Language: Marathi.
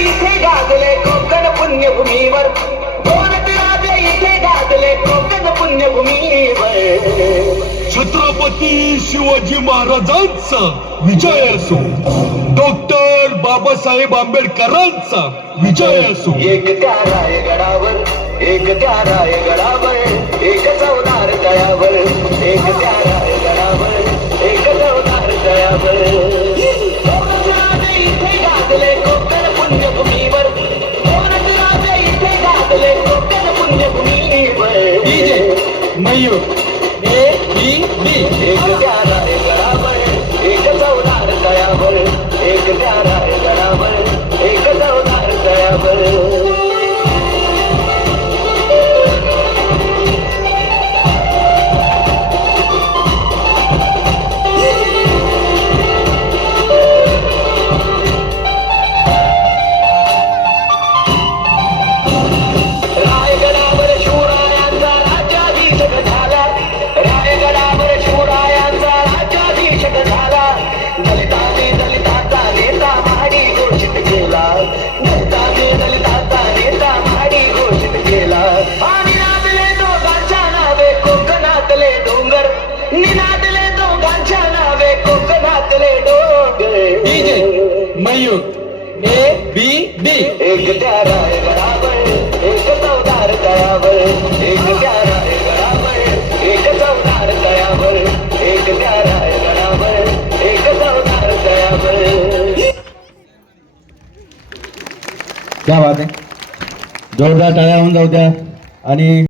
इथे गाजले कोकण पुण्यभूमीवर, राजे इथे गाजले कोकण पुण्यभूमीवर. छत्रपती शिवाजी महाराजांचा विजय असो, डॉक्टर बाबासाहेब आंबेडकरांचा विजय असो. एक त्या रायगडावर, एक त्या रायगडावर, एक चौदार तळ्यावर, एक त्या रायगडावर, एक चौदार तळ्यावर. राजे इथे गाजले कोकण पुण्यभूमीवर, राजे इथे गाजले कोकण पुण्यभूमीवर. मयूर एक त्या रायगडावर, एक चौदार तळ्यावर, एक त्या रायगडावर, एक चौदार तळ्यावर. रायगडावर शिवरायांचा राज्याभिषेक झाला, रायगडावर शिवरायांचा राज्याभिषेक झाला. दलिताने दलिताचा नेता महाडी घोषित केला, दलिताने दलिताचा नेता महाडी घोषित केला. आणि नाचले दोघांच्या नावे कोकणातले डोंगर, निनादले दोघांच्या नावे कोकणातले डोंगर. मयूर एक त्या रायगडावर, एक चौदार तळ्यावर, एक त्या रायगडावर, एक चौदार तळ्यावर, एक त्या रायगडावर, एक चौदार तळ्यावर. क्या बात आहे, जोरदार टाळ्या होऊन जाऊ द्या. आणि